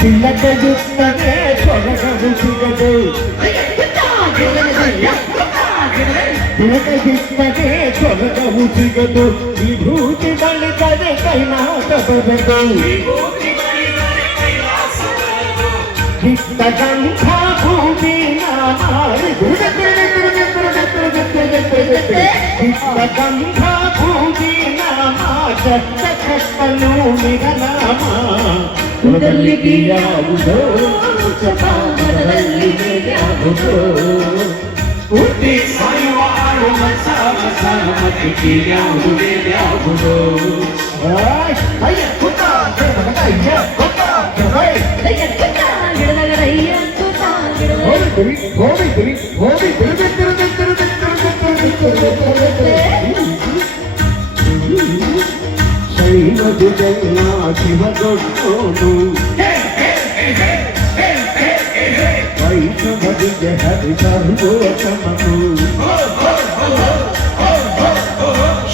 ಚಿಲ್ಲಕಯುತ್ತನೆ ಸೊರಗವು ಸಿಗದು ತಿಲಕಯುತ್ತನೆ ಸೊರಗವು ಸಿಗದು ವಿಭೂತಿ ಬಳಿಕದೆ ಕೈಲಾಸ ಬರದು ಚಿತ್ತಗಂಧ ಭೂಮಿ ನಾಮಾರಿ ಚಿತ್ತಗಂಧ ಭೂಮಿ ನಾಮ ಚತ್ತ ಕಟ್ಟಲು ನಿಗನಾಮ ಮೊದಲಿಗೆ ಯಾವುದೋ ಚಪಾಮರದಲ್ಲಿ ಯಾವುದೋ ಹುಟ್ಟಿ ಸಾಯುವ ಮಸ ಮಸ ಮತ್ತಿಗೆ ಯಾವುದು ಯಾವುದೋ ಅಯ್ಯ ಕುತ್ತ ಅಯ್ಯ ಕುತ್ತ ಅಯ್ಯ ಕುತ್ತ ಗಿಡದಗರಯ್ಯ ಕುತ್ತ ಹೋಗಿ ಹೋಗಿ ಹೋಗಿ ಶೈವದುದೆಲ್ಲ ಶಿವದೊಡ್ಡೋನು ವೈಷ್ಣವದಿಗೆ ಹರಿ ಸರ್ವೋತ್ತಮನು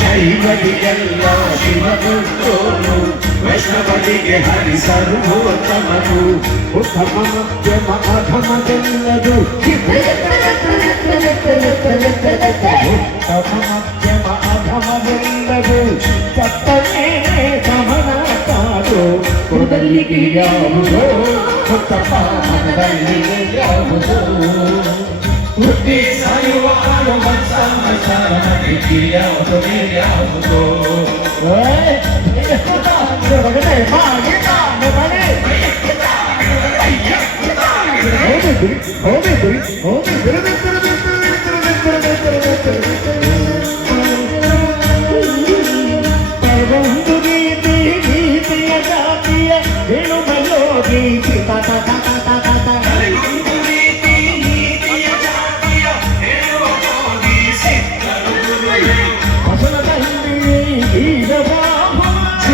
ಶೈವದಿಗೆಲ್ಲ ಶಿವದೊಡ್ಡೋನು ವೈಷ್ಣವದಿಗೆ ಹರಿ ಸರ್ವೋತ್ತಮನು ಉತ್ತಮ ಮಧ್ಯಮ ಅಧಮದೆಲ್ಲದು ಉತ್ತಮ ಮಧ್ಯಮ ಅಧಮದೆಲ್ಲದು ಸತ್ತನೇ ಸಮನ ಕಾದು ಕುದಲಿಗೆ ಯಾವುದೋ ಉತ್ತಮ ಮನದಲ್ಲಿ ಯಾವುದೋ ಹುಟ್ಟಿ ಸಾಯುವ ಮತ್ತಿಗೆ ಯಾವುದೋ ಯಾವುದೋ ಹೋಗಿ